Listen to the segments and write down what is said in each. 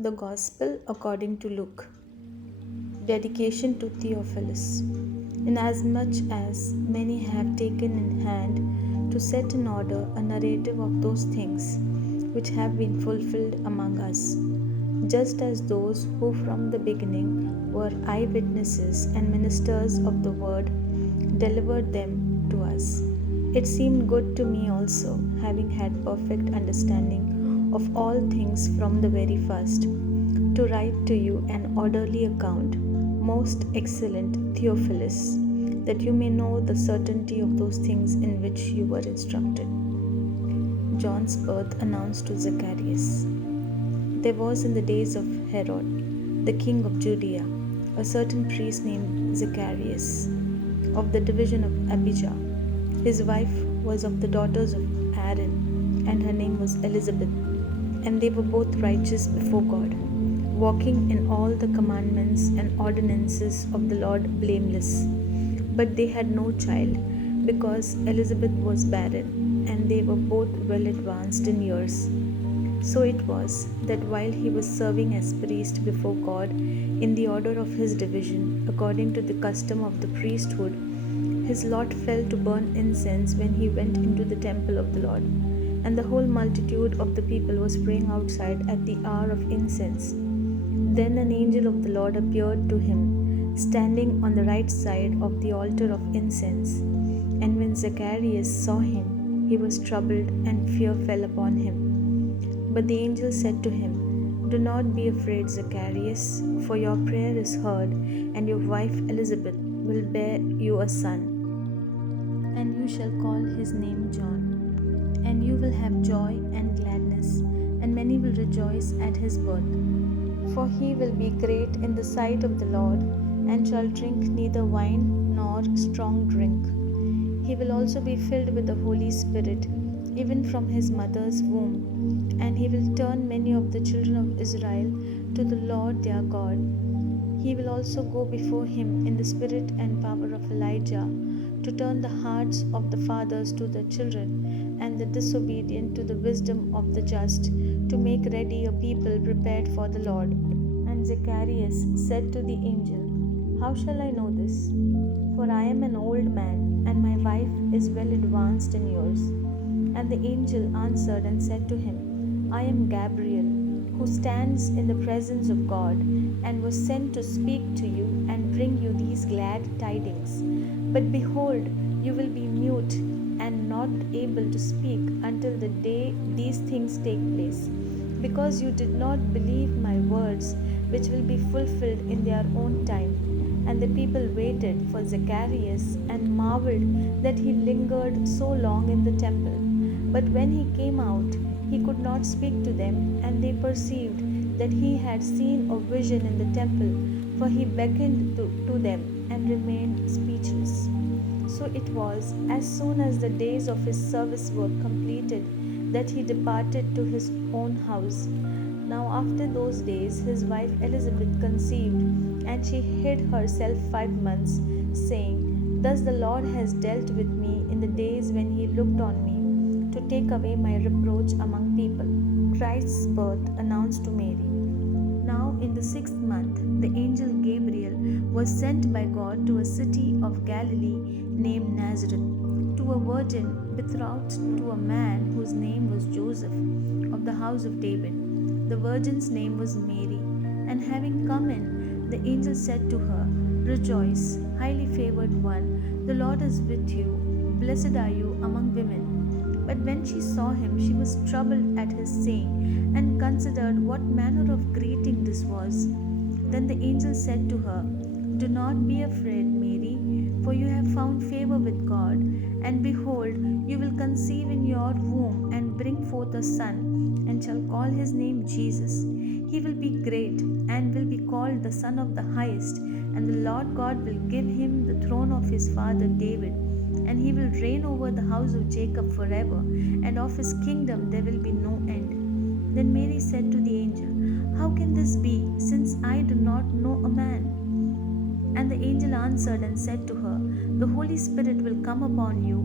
The Gospel according to Luke. Dedication to Theophilus. Inasmuch as many have taken in hand to set in order a narrative of those things which have been fulfilled among us, just as those who from the beginning were eyewitnesses and ministers of the word delivered them to us. It seemed good to me also, having had perfect understanding of all things from the very first, to write to you an orderly account, most excellent Theophilus, that you may know the certainty of those things in which you were instructed. John's birth announced to Zacharias. There was in the days of Herod, the king of Judea, a certain priest named Zacharias, of the division of Abijah. His wife was of the daughters of Aaron, and her name was Elizabeth, and they were both righteous before God, walking in all the commandments and ordinances of the Lord blameless. But they had no child, because Elizabeth was barren, and they were both well advanced in years. So it was that while he was serving as priest before God in the order of his division, according to the custom of the priesthood, his lot fell to burn incense when he went into the temple of the Lord. And the whole multitude of the people was praying outside at the hour of incense. Then an angel of the Lord appeared to him, standing on the right side of the altar of incense. And when Zacharias saw him, he was troubled, and fear fell upon him. But the angel said to him, Do not be afraid, Zacharias, for your prayer is heard, and your wife Elizabeth will bear you a son, and you shall call his name John. And you will have joy and gladness, and many will rejoice at his birth. For he will be great in the sight of the Lord, and shall drink neither wine nor strong drink. He will also be filled with the Holy Spirit, even from his mother's womb, and he will turn many of the children of Israel to the Lord their God. He will also go before him in the spirit and power of Elijah, to turn the hearts of the fathers to the children, and the disobedient to the wisdom of the just, to make ready a people prepared for the Lord. And Zacharias said to the angel, How shall I know this? For I am an old man, and my wife is well advanced in years. And the angel answered and said to him, I am Gabriel, who stands in the presence of God, and was sent to speak to you and bring you these glad tidings. But behold, you will be mute and not able to speak until the day these things take place, because you did not believe my words, which will be fulfilled in their own time. And the people waited for Zacharias and marveled that he lingered so long in the temple. But when he came out, he could not speak to them, and they perceived that he had seen a vision in the temple, for he beckoned to them and remained speechless. So it was, as soon as the days of his service were completed, that he departed to his own house. Now after those days his wife Elizabeth conceived, and she hid herself 5 months, saying, Thus the Lord has dealt with me in the days when he looked on me, to take away my reproach among people. Christ's birth announced to Mary. Now in the 6th month, the angel Gabriel was sent by God to a city of Galilee named Nazareth, to a virgin betrothed to a man whose name was Joseph, of the house of David. The virgin's name was Mary. And having come in, the angel said to her, Rejoice, highly favored one, the Lord is with you. Blessed are you among women. But when she saw him, she was troubled at his saying, and considered what manner of greeting this was. Then the angel said to her, Do not be afraid, Mary, for you have found favor with God, and behold, you will conceive in your womb and bring forth a son, and shall call his name Jesus. He will be great, and will be called the Son of the Highest, and the Lord God will give him the throne of his father David, and he will reign over the house of Jacob forever, and of his kingdom there will be no end. Then Mary said to the angel, How can this be, since I do not know a man? And the angel answered and said to her, The Holy Spirit will come upon you,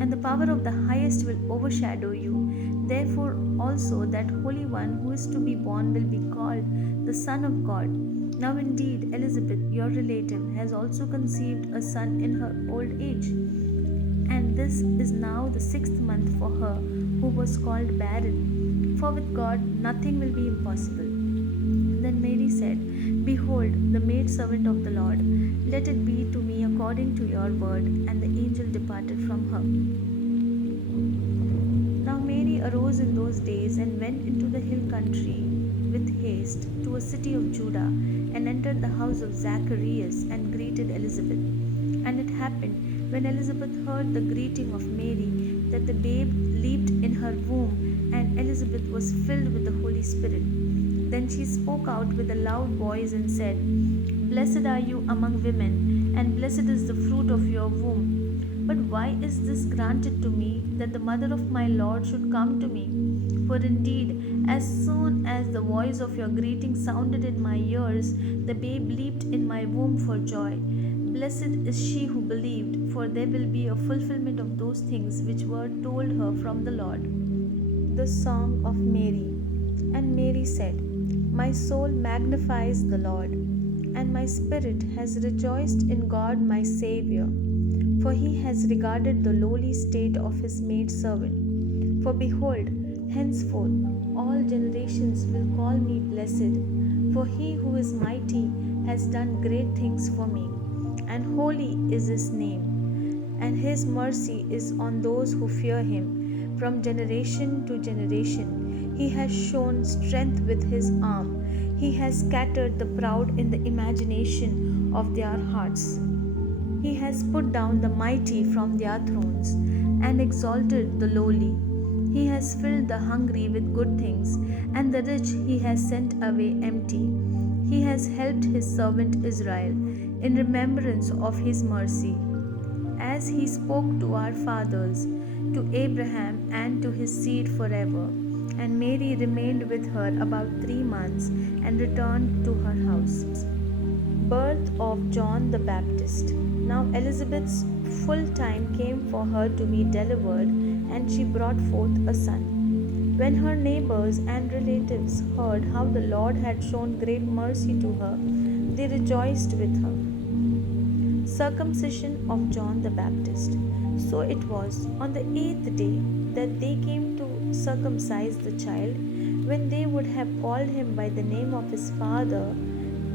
and the power of the Highest will overshadow you. Therefore, also that Holy One who is to be born will be called the Son of God. Now, indeed, Elizabeth, your relative, has also conceived a son in her old age, and this is now the 6th month for her who was called barren. For with God nothing will be impossible. Then Mary said, Behold, the maidservant of the Lord, let it be to me according to your word. And the angel departed from her. Now Mary arose in those days and went into the hill country with haste to a city of Judah, and entered the house of Zacharias and greeted Elizabeth. And it happened, when Elizabeth heard the greeting of Mary, that the babe leaped in her womb, and Elizabeth was filled with the Holy Spirit. Then she spoke out with a loud voice and said, Blessed are you among women, and blessed is the fruit of your womb. But why is this granted to me, that the mother of my Lord should come to me? For indeed, as soon as the voice of your greeting sounded in my ears, the babe leaped in my womb for joy. Blessed is she who believed, for there will be a fulfillment of those things which were told her from the Lord. The Song of Mary. And Mary said, My soul magnifies the Lord, and my spirit has rejoiced in God my Saviour, for he has regarded the lowly state of his maidservant. For behold, henceforth all generations will call me blessed, for he who is mighty has done great things for me, and holy is his name, and his mercy is on those who fear him from generation to generation. He has shown strength with his arm. He has scattered the proud in the imagination of their hearts. He has put down the mighty from their thrones and exalted the lowly. He has filled the hungry with good things, and the rich he has sent away empty. He has helped his servant Israel in remembrance of his mercy, as he spoke to our fathers, to Abraham and to his seed forever. And Mary remained with her about 3 months and returned to her house. Birth of John the Baptist. Now Elizabeth's full time came for her to be delivered, and she brought forth a son. When her neighbors and relatives heard how the Lord had shown great mercy to her, they rejoiced with her. Circumcision of John the Baptist. So it was on the 8th day that they came to circumcise the child, when they would have called him by the name of his father,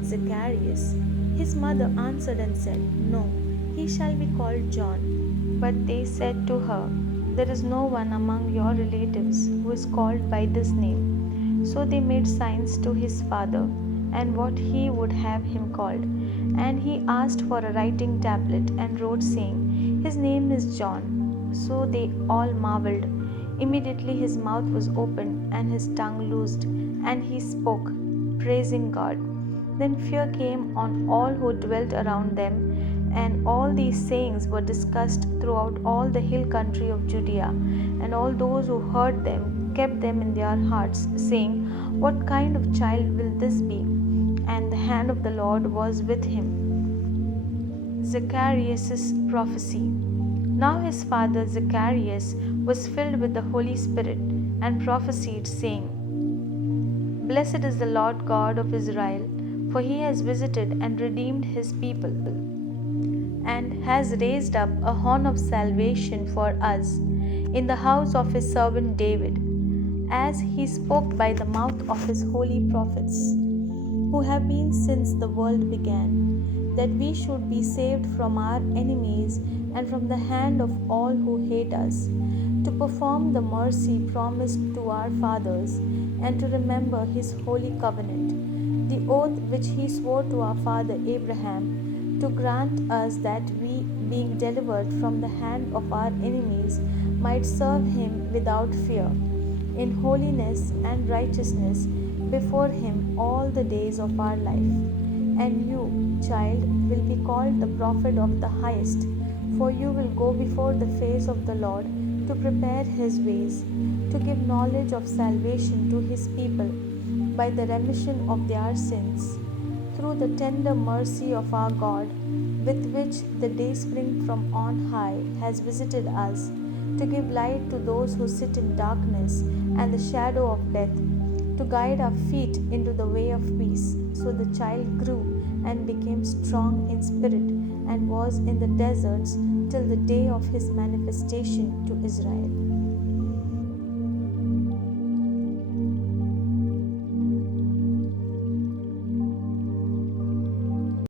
Zacharias. His mother answered and said, No, he shall be called John. But they said to her, There is no one among your relatives who is called by this name. So they made signs to his father, and what he would have him called. And he asked for a writing tablet, and wrote, saying, His name is John. So they all marveled. Immediately his mouth was opened, and his tongue loosed, and he spoke, praising God. Then fear came on all who dwelt around them, and all these sayings were discussed throughout all the hill country of Judea. And all those who heard them kept them in their hearts, saying, What kind of child will this be? And the hand of the Lord was with him. Zacharias' prophecy. Now his father Zacharias was filled with the Holy Spirit, and prophesied, saying, Blessed is the Lord God of Israel, for he has visited and redeemed his people, and has raised up a horn of salvation for us in the house of his servant David, as he spoke by the mouth of his holy prophets, who have been since the world began, that we should be saved from our enemies and from the hand of all who hate us, to perform the mercy promised to our fathers, and to remember his holy covenant, the oath which he swore to our father Abraham, to grant us that we, being delivered from the hand of our enemies, might serve him without fear, in holiness and righteousness before him all the days of our life. And you, child, will be called the prophet of the highest, for you will go before the face of the Lord to prepare his ways, to give knowledge of salvation to his people by the remission of their sins, through the tender mercy of our God, with which the dayspring from on high has visited us, to give light to those who sit in darkness and the shadow of death, to guide our feet into the way of peace. So the child grew and became strong in spirit and was in the deserts till the day of his manifestation to Israel.